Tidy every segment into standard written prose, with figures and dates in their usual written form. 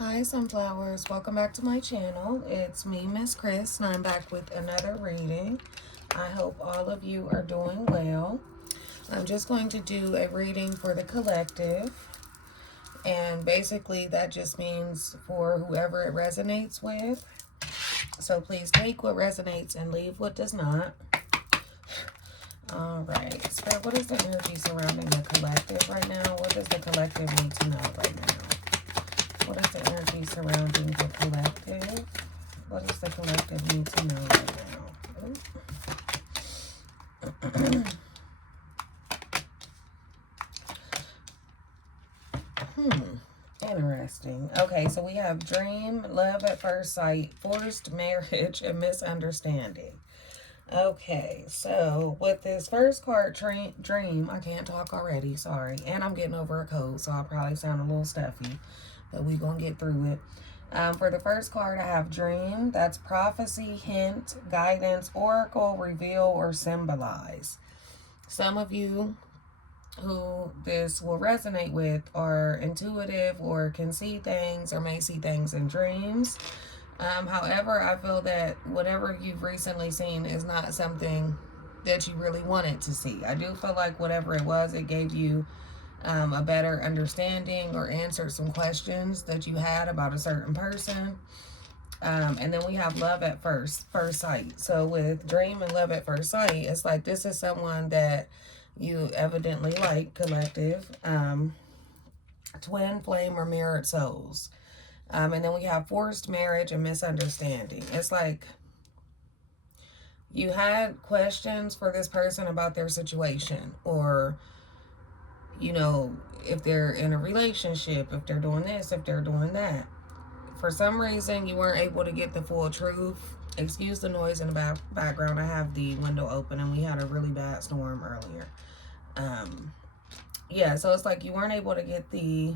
Hi Sunflowers, welcome back to my channel. It's me, Miss Chris, and I'm back with another reading. I hope all of you are doing well. I'm just going to do a reading for the collective, and basically that just means for whoever it resonates with. So please take what resonates and leave what does not. Alright, Spirit, what is the energy surrounding the collective right now? What does the collective need to know right now? What is the energy surrounding the collective? What does the collective need to know right now? Interesting. Okay, so we have dream, love at first sight, forced marriage, and misunderstanding. Okay, so with this first card, dream, I can't talk already, sorry. And I'm getting over a cold, so I'll probably sound a little stuffy. But we're going to get through it. For the first card, I have dream. That's prophecy, hint, guidance, oracle, reveal, or symbolize. Some of you who this will resonate with are intuitive or can see things or may see things in dreams. However, I feel that whatever you've recently seen is not something that you really wanted to see. I do feel like whatever it was, it gave you a better understanding or answered some questions that you had about a certain person. And then we have love at first sight. So with dream and love at first sight, it's like this is someone that you evidently like, collective, twin flame or mirrored souls. And then we have forced marriage and misunderstanding. It's like you had questions for this person about their situation, or you know, if they're in a relationship, if they're doing this, if they're doing that. For some reason, you weren't able to get the full truth. Excuse the noise in the background. I have the window open and we had a really bad storm earlier. Yeah, so it's like you weren't able to get the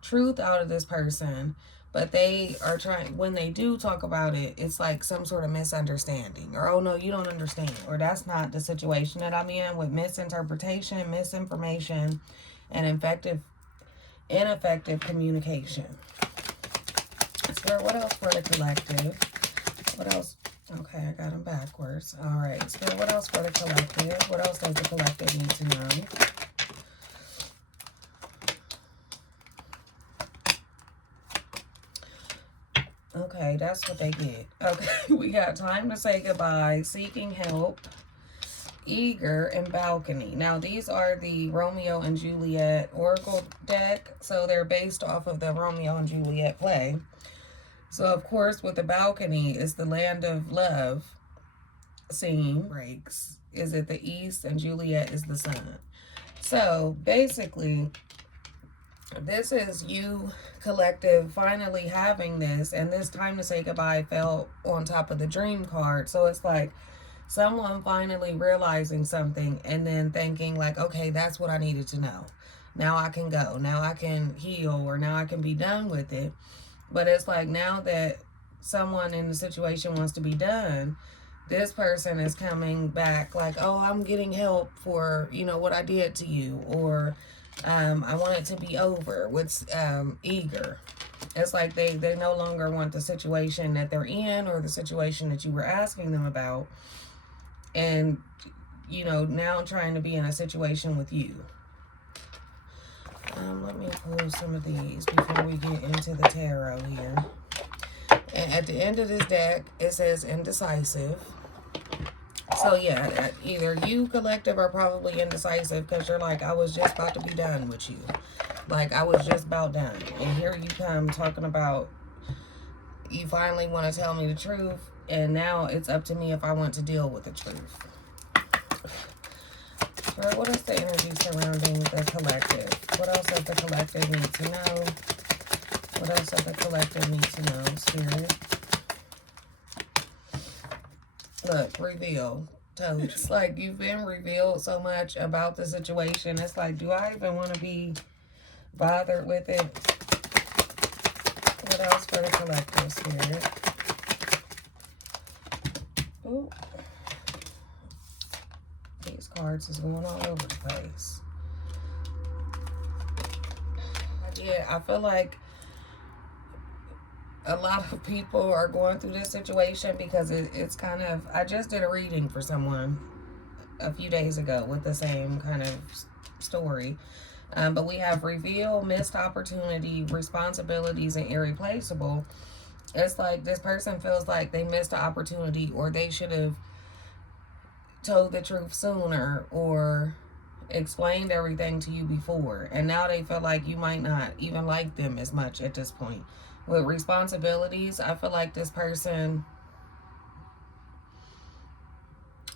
truth out of this person, but they are trying, when they do talk about it, it's like some sort of misunderstanding, or oh no, you don't understand, or that's not the situation that I'm in, with misinterpretation, misinformation, and ineffective communication. Spirit, what else for the collective? What else? Okay, I got them backwards. All right, Spirit, what else for the collective? What else does the collective need to know? Okay, that's what they get. Okay, we got time to say goodbye, seeking help, eager, and balcony. Now, these are the Romeo and Juliet Oracle deck, so they're based off of the Romeo and Juliet play. So, of course, with the balcony, is the land of love scene breaks. Is it the east and Juliet is the sun? So, basically, this is you, collective, finally having this, and this time to say goodbye fell on top of the dream card. So it's like someone finally realizing something and then thinking like, okay, that's what I needed to know. Now I can go. Now I can heal, or now I can be done with it. But it's like now that someone in the situation wants to be done, this person is coming back like, oh, I'm getting help for, you know, what I did to you, or I want it to be over. With eager, it's like they no longer want the situation that they're in, or the situation that you were asking them about, and you know, now trying to be in a situation with you. Let me pull some of these before we get into the tarot here. And at the end of this deck, it says indecisive. So yeah, either you, collective, are probably indecisive because you're like, I was just about to be done with you. Like, I was just about done. And here you come talking about you finally want to tell me the truth, and now it's up to me if I want to deal with the truth. Spirit, what is the energy surrounding the collective? What else does the collective need to know? What else does the collective need to know, Spirit? Look, reveal. So it's like you've been revealed so much about the situation. It's like, do I even want to be bothered with it? What else for the collective, Spirit? Ooh. These cards is going all over the place. Yeah, I feel like a lot of people are going through this situation because it's kind of, I just did a reading for someone a few days ago with the same kind of story. But we have reveal, missed opportunity, responsibilities, and irreplaceable. It's like this person feels like they missed the opportunity, or they should have told the truth sooner, or explained everything to you before. And now they feel like you might not even like them as much at this point. With responsibilities, I feel like this person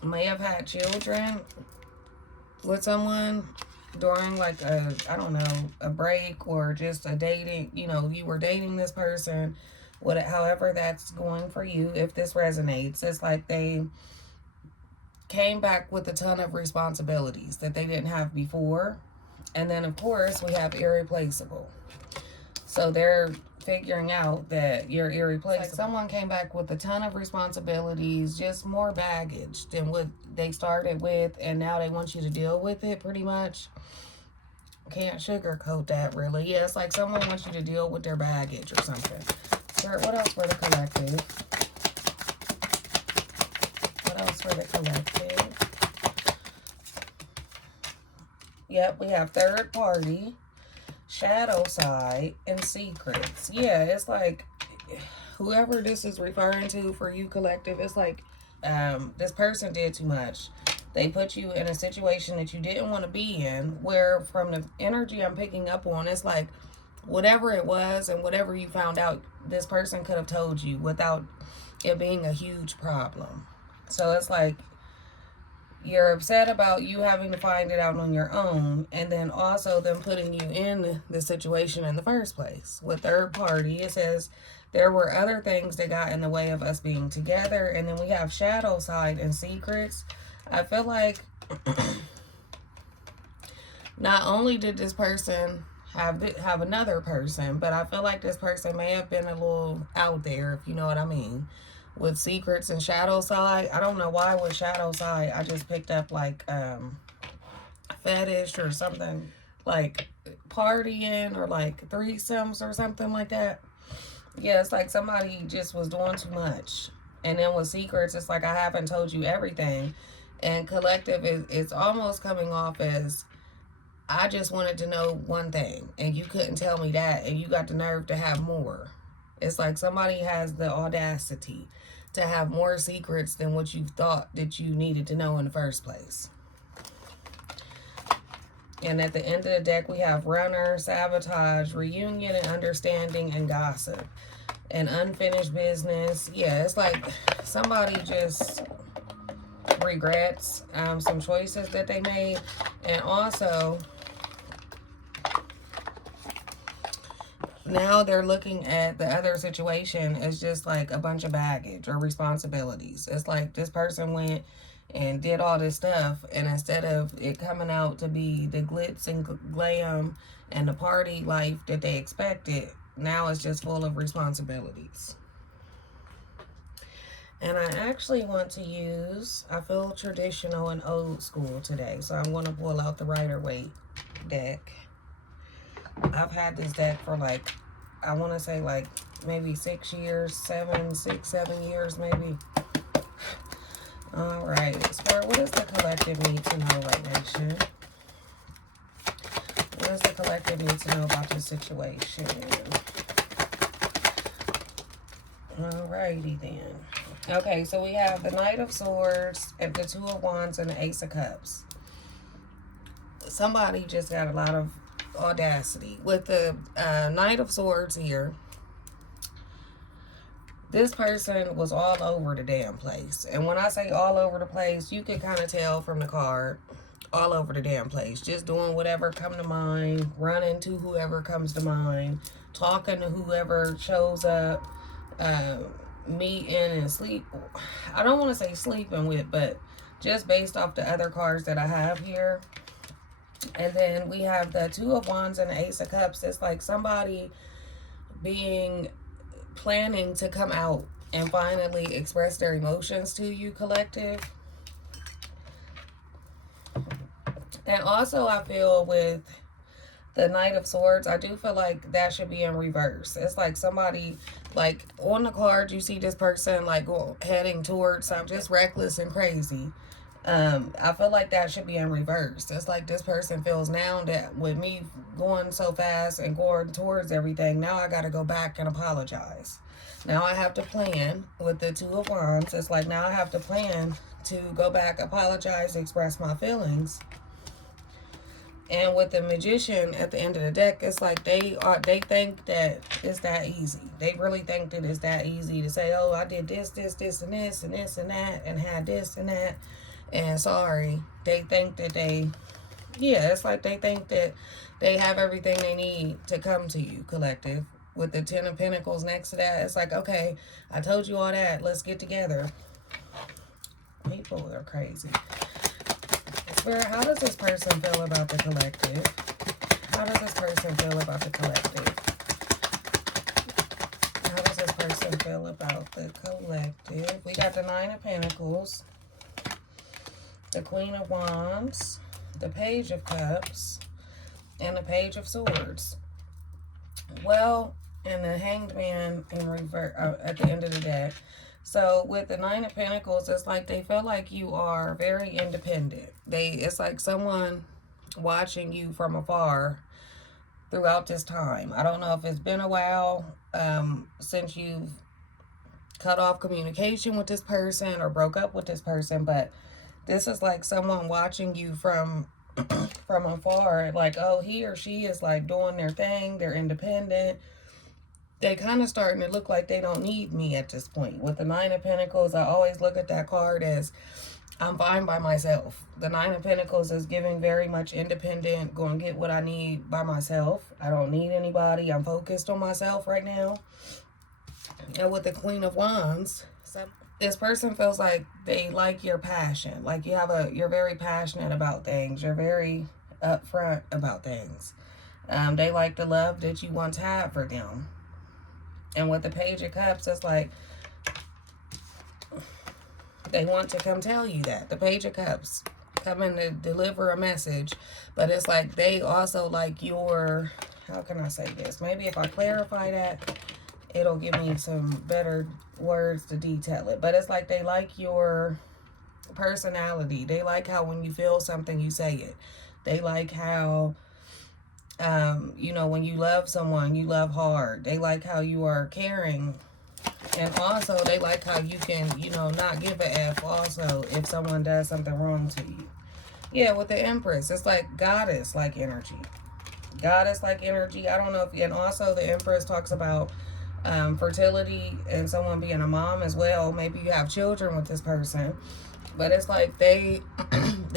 may have had children with someone during like a, I don't know, a break, or just a dating, you know, you were dating this person, however that's going for you. If this resonates, it's like they came back with a ton of responsibilities that they didn't have before. And then of course we have irreplaceable. So they're figuring out that you're irreplaceable. Like someone came back with a ton of responsibilities, just more baggage than what they started with, and now they want you to deal with it pretty much. Can't sugarcoat that, really. Yeah, it's like someone wants you to deal with their baggage or something. Sir, what else for the collective? What else for the collective? Yep, we have third party, shadow side, and secrets. Yeah, it's like whoever this is referring to for you, collective, it's like this person did too much. They put you in a situation that you didn't want to be in, where from the energy I'm picking up on, it's like whatever it was and whatever you found out, this person could have told you without it being a huge problem. So it's like you're upset about you having to find it out on your own, and then also them putting you in the situation in the first place. With third party, it says there were other things that got in the way of us being together. And then we have shadow side and secrets. I feel like not only did this person have another person, but I feel like this person may have been a little out there, if you know what I mean. With secrets and shadow side, I don't know why with shadow side I just picked up like fetish or something, like partying or like threesomes or something like that. Yeah, it's like somebody just was doing too much. And then with secrets, it's like I haven't told you everything. And collective is almost coming off as I just wanted to know one thing and you couldn't tell me that, and you got the nerve to have more. It's like somebody has the audacity to have more secrets than what you thought that you needed to know in the first place. And at the end of the deck, we have runner, sabotage, reunion and understanding, and gossip. And unfinished business. Yeah, it's like somebody just regrets some choices that they made. And also, now they're looking at the other situation as just like a bunch of baggage or responsibilities. It's like this person went and did all this stuff, and instead of it coming out to be the glitz and glam and the party life that they expected, now it's just full of responsibilities. And I actually want to use, I feel traditional and old school today, so I'm going to pull out the Rider-Waite deck. I've had this deck for like, I want to say like maybe 6 years, 7 years maybe. All right, Spirit, what does the collective need to know, White Nation? What does the collective need to know about this situation? Alrighty then. Okay, so we have the Knight of Swords, and the Two of Wands, and the Ace of Cups. Somebody just got a lot of audacity. With the Knight of Swords here, this person was all over the damn place. And when I say all over the place, you can kind of tell from the card. All over the damn place. Just doing whatever come to mind. Running to whoever comes to mind. Talking to whoever shows up. Meeting and sleep. I don't want to say sleeping with, but just based off the other cards that I have here. And then we have the Two of Wands and the Ace of Cups. It's like somebody planning to come out and finally express their emotions to you, collective. And also I feel with the Knight of Swords, I do feel like that should be in reverse. It's like somebody, like on the card, you see this person like heading towards something just reckless and crazy. I feel like that should be in reverse. It's like this person feels now that with me going so fast and going towards everything, now I got to go back and apologize. Now I have to plan with the Two of Wands. It's like now I have to plan to go back, apologize, express my feelings. And with the Magician at the end of the deck, it's like they think that it's that easy. They really think that it's that easy to say, oh, I did this, and this, and this, and that, and had this and that. And sorry, they think that it's like they think that they have everything they need to come to you, collective. With the Ten of Pentacles next to that, it's like, okay, I told you all that. Let's get together. People are crazy. Spirit, how does this person feel about the collective? How does this person feel about the collective? How does this person feel about the collective? We got the Nine of Pentacles, the Queen of Wands, the Page of Cups, and the Page of Swords. Well, and the Hanged Man in reverse at the end of the day. So with the Nine of Pentacles, it's like they feel like you are very independent. It's like someone watching you from afar throughout this time. I don't know if it's been a while since you've cut off communication with this person or broke up with this person, but this is like someone watching you from afar, like, oh, he or she is like doing their thing, they're independent. They kind of starting to look like they don't need me at this point. With the Nine of Pentacles, I always look at that card as I'm fine by myself. The Nine of Pentacles is giving very much independent, going to get what I need by myself. I don't need anybody. I'm focused on myself right now. And with the Queen of Wands, this person feels like they like your passion. Like you're very passionate about things. You're very upfront about things. They like the love that you once had for them. And with the Page of Cups, it's like they want to come tell you that. The Page of Cups coming to deliver a message. But it's like they also like your, how can I say this? Maybe if I clarify that, it'll give me some better words to detail it. But it's like they like your personality. They like how when you feel something, you say it. They like how... you know, when you love someone, you love hard. They like how you are caring. And also, they like how you can, you know, not give a F also if someone does something wrong to you. Yeah, with the Empress, it's like goddess-like energy. Goddess-like energy. I don't know if... And also, the Empress talks about fertility and someone being a mom as well. Maybe you have children with this person. But it's like they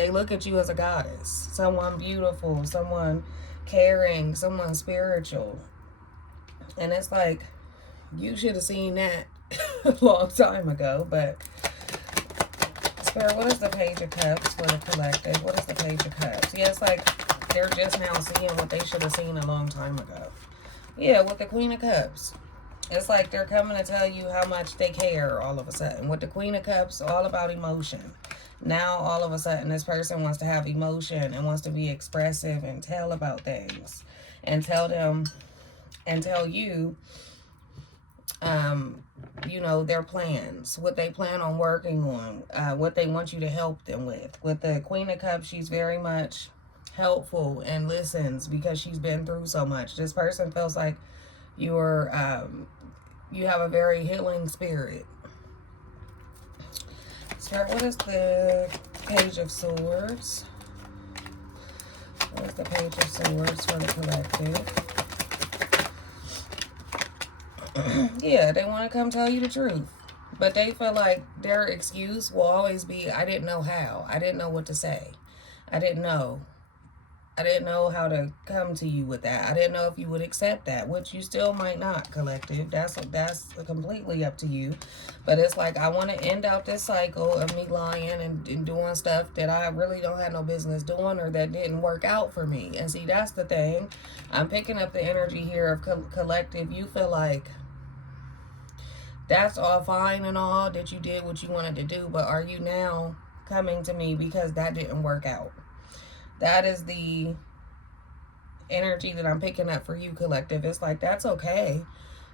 look at you as a goddess. Someone beautiful, someone... caring, someone spiritual. And it's like you should have seen that a long time ago. But Spirit, what is the Page of Cups for the collective? What is the Page of Cups? Yeah, it's like they're just now seeing what they should have seen a long time ago. Yeah, with the Queen of Cups, it's like they're coming to tell you how much they care all of a sudden. With the Queen of Cups, all about emotion. Now, all of a sudden, this person wants to have emotion and wants to be expressive and tell about things. And tell them, and tell you, you know, their plans. What they plan on working on. What they want you to help them with. With the Queen of Cups, she's very much helpful and listens because she's been through so much. This person feels like you have a very healing spirit. Spirit, what is the Page of Swords? What is the Page of Swords for the collective? Yeah, they want to come tell you the truth. But they feel like their excuse will always be, I didn't know how. I didn't know what to say. I didn't know. I didn't know how to come to you with that. I didn't know if you would accept that, which you still might not, collective. That's completely up to you. But it's like, I want to end out this cycle of me lying and doing stuff that I really don't have no business doing or that didn't work out for me. And see, that's the thing. I'm picking up the energy here of collective. You feel like that's all fine and all that you did what you wanted to do, but are you now coming to me because that didn't work out? That is the energy that I'm picking up for you, collective. It's like, that's okay.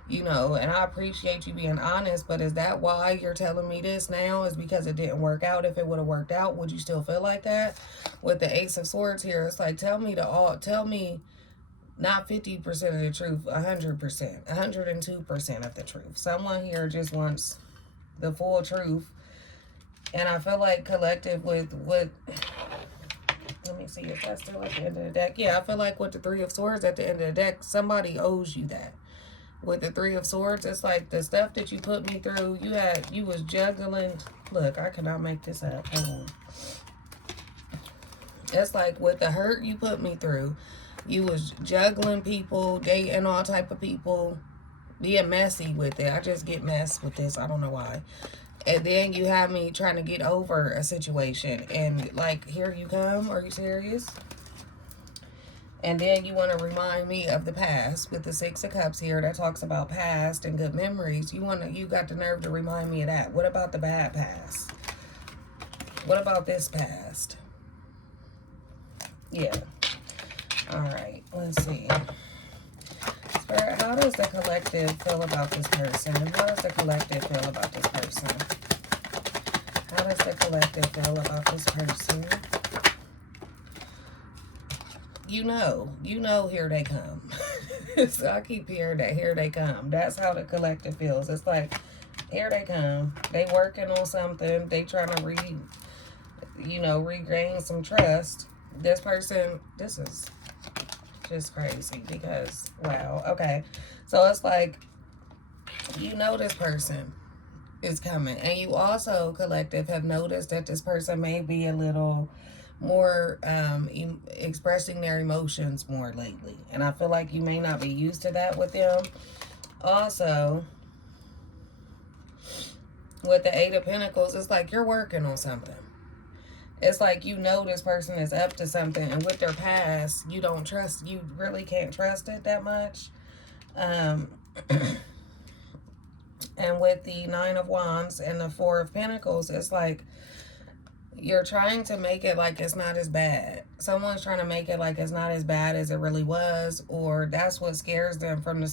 You know, and I appreciate you being honest, but is that why you're telling me this now? Is because it didn't work out? If it would have worked out, would you still feel like that? With the Ace of Swords here, it's like, tell me not 50% of the truth, 100%, 102% of the truth. Someone here just wants the full truth. And I feel like, collective, with what, let me see if that's still at the end of the deck. Yeah, I feel like with the Three of Swords at the end of the deck, somebody owes you that. With the Three of Swords, it's like the stuff that you put me through, you was juggling. Look, I cannot make this up. Hold on. It's like with the hurt you put me through, you was juggling people, dating all type of people, being messy with it. I just get messed with this. I don't know why. And then you have me trying to get over a situation. And like, here you come. Are you serious? And then you want to remind me of the past with the Six of Cups here that talks about past and good memories. You got the nerve to remind me of that. What about the bad past? What about this past? Yeah. All right. Let's see. Spirit, how does the collective feel about this person? How does the collective feel about this person? How does the collective feel about this person? You know, here they come. So I keep hearing that, here they come. That's how the collective feels. It's like, here they come. They working on something. They trying to regain some trust. This person, this is just crazy because, wow. Okay. So it's like, this person is coming. And you also, collective, have noticed that this person may be a little more expressing their emotions more lately, and I feel like you may not be used to that with them. Also, with the Eight of Pentacles, it's like you're working on something. It's like this person is up to something, and with their past, you really can't trust it that much. And with the Nine of Wands and the Four of Pentacles, it's like you're trying to make it like it's not as bad. Someone's trying to make it like it's not as bad as it really was, or that's what scares them from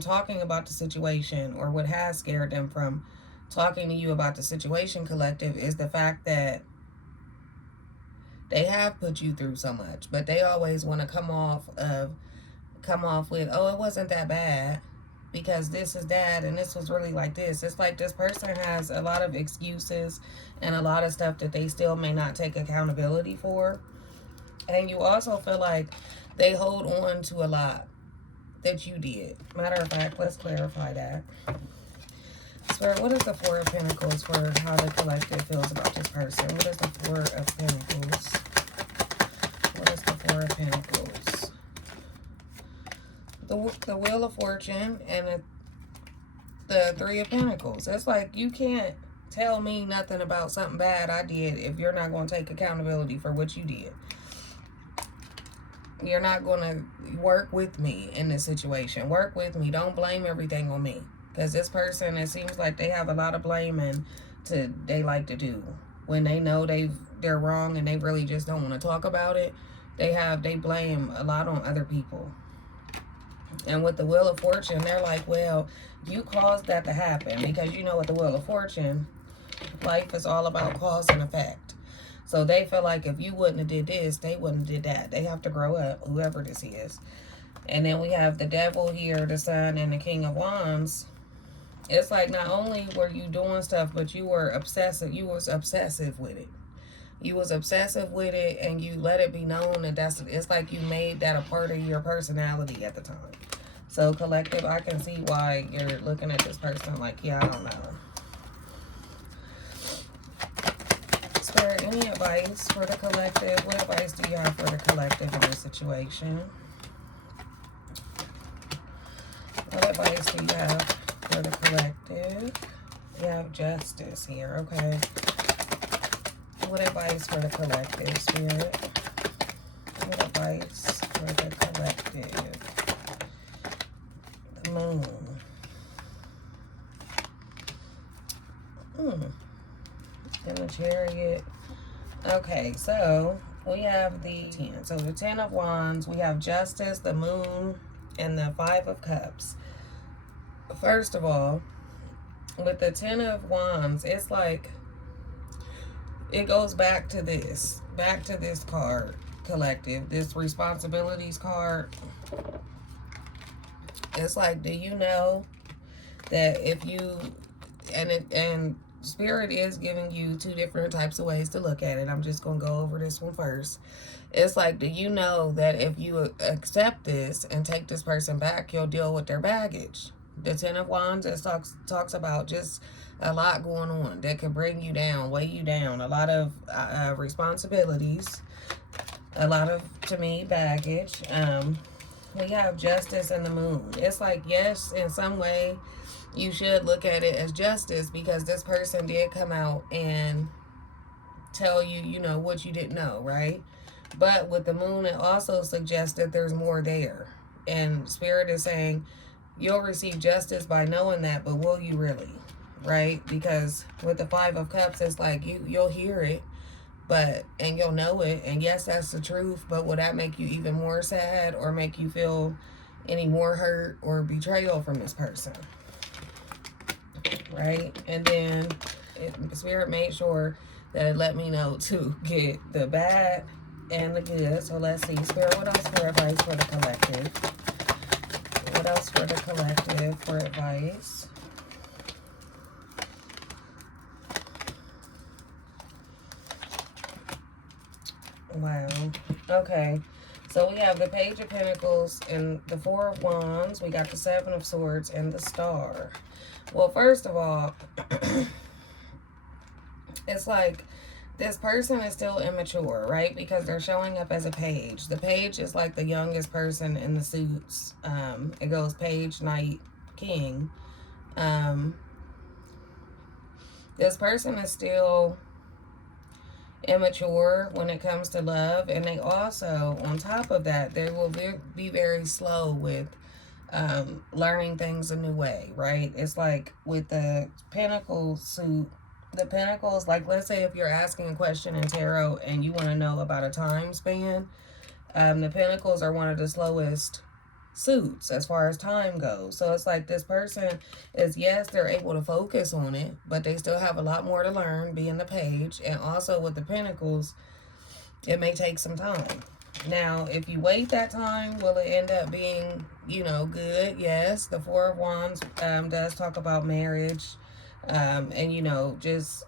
talking about the situation, or what has scared them from talking to you about the situation, collective, is the fact that they have put you through so much, but they always want to come off with, oh, it wasn't that bad because this is that and this was really like this. It's like this person has a lot of excuses and a lot of stuff that they still may not take accountability for. And you also feel like they hold on to a lot that you did. Matter of fact, let's clarify that. Spirit, what is the Four of Pentacles for how the collective feels about this person? What is the Four of Pentacles? What is the Four of Pentacles? The Wheel of Fortune and the Three of Pentacles. It's like you can't tell me nothing about something bad I did if you're not going to take accountability for what you did. You're not going to work with me in this situation. Work with me. Don't blame everything on me. Because this person, it seems like they have a lot of blaming they like to do. When they know they're wrong and they really just don't want to talk about it, they blame a lot on other people. And with the Wheel of Fortune, they're like, well, you caused that to happen. Because with the Wheel of Fortune, life is all about cause and effect. So they feel like if you wouldn't have did this, they wouldn't have did that. They have to grow up, whoever this is. And then we have the Devil here, the Sun, and the King of Wands. It's like not only were you doing stuff, but you were obsessive. You was obsessive with it. You was obsessive with it, and you let it be known that it's like you made that a part of your personality at the time. So, collective, I can see why you're looking at this person like, yeah, I don't know. Spirit, any advice for the collective? What advice do you have for the collective in this situation? What advice do you have for the collective? You have Justice here, okay. What advice for the collective, Spirit? What advice for the collective? The Moon. And the Chariot. Okay, so we have the 10. So the 10 of Wands, we have Justice, the Moon, and the 5 of Cups. First of all, with the 10 of Wands, it's like, it goes back to this card, collective, this responsibilities card. It's like, do you know that if you, and Spirit is giving you 2 different types of ways to look at it. I'm just going to go over this one first. It's like, do you know that if you accept this and take this person back, you'll deal with their baggage? The 10 of Wands, it talks about just a lot going on that could bring you down, weigh you down. A lot of responsibilities. A lot of, to me, baggage. We have Justice and the Moon. It's like, yes, in some way, you should look at it as justice because this person did come out and tell you, you know, what you didn't know, right? But with the Moon, it also suggests that there's more there. And Spirit is saying, you'll receive justice by knowing that, but will you really? Right? Because with the 5 of Cups, it's like you'll hear it, and you'll know it. And yes, that's the truth, but will that make you even more sad or make you feel any more hurt or betrayal from this person? Right? And then Spirit made sure that it let me know to get the bad and the good. So let's see. Spirit, what else for advice for the collective? What else for the collective for advice? Wow. Okay. So we have the Page of Pentacles and the 4 of Wands. We got the 7 of Swords and the Star. Well, first of all, it's like this person is still immature, right? Because they're showing up as a page. The page is like the youngest person in the suits. It goes Page, Knight, King. This person is still immature when it comes to love, and they also, on top of that, they will be very slow with learning things a new way, right? It's like with the Pentacle suit, the Pentacles, like let's say if you're asking a question in tarot and you want to know about a time span, the Pentacles are one of the slowest suits as far as time goes. So it's like this person is, yes, they're able to focus on it, but they still have a lot more to learn, being the Page. And also with the Pentacles, it may take some time. Now, if you wait that time, will it end up being, you know, good? Yes. The 4 of Wands does talk about marriage, and, you know, just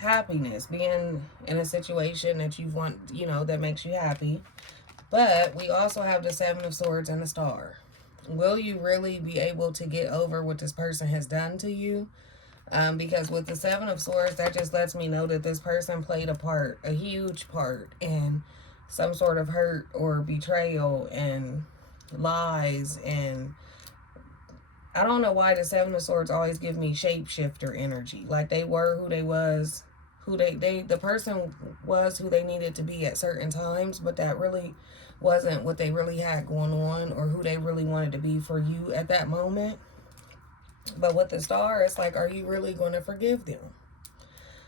happiness, being in a situation that you want, you know, that makes you happy. But we also have the 7 of Swords and the Star. Will you really be able to get over what this person has done to you? Because with the 7 of Swords, that just lets me know that this person played a part, a huge part, in some sort of hurt or betrayal and lies. And I don't know why the 7 of Swords always give me shapeshifter energy. Like they were who they was, the person was who they needed to be at certain times, but that really wasn't what they really had going on or who they really wanted to be for you at that moment. But with the Star, it's like, are you really going to forgive them?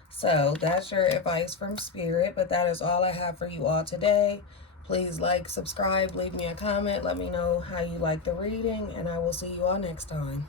So that's your advice from Spirit, but that is all I have for you all today. Please like, subscribe, leave me a comment, let me know how you like the reading, and I will see you all next time.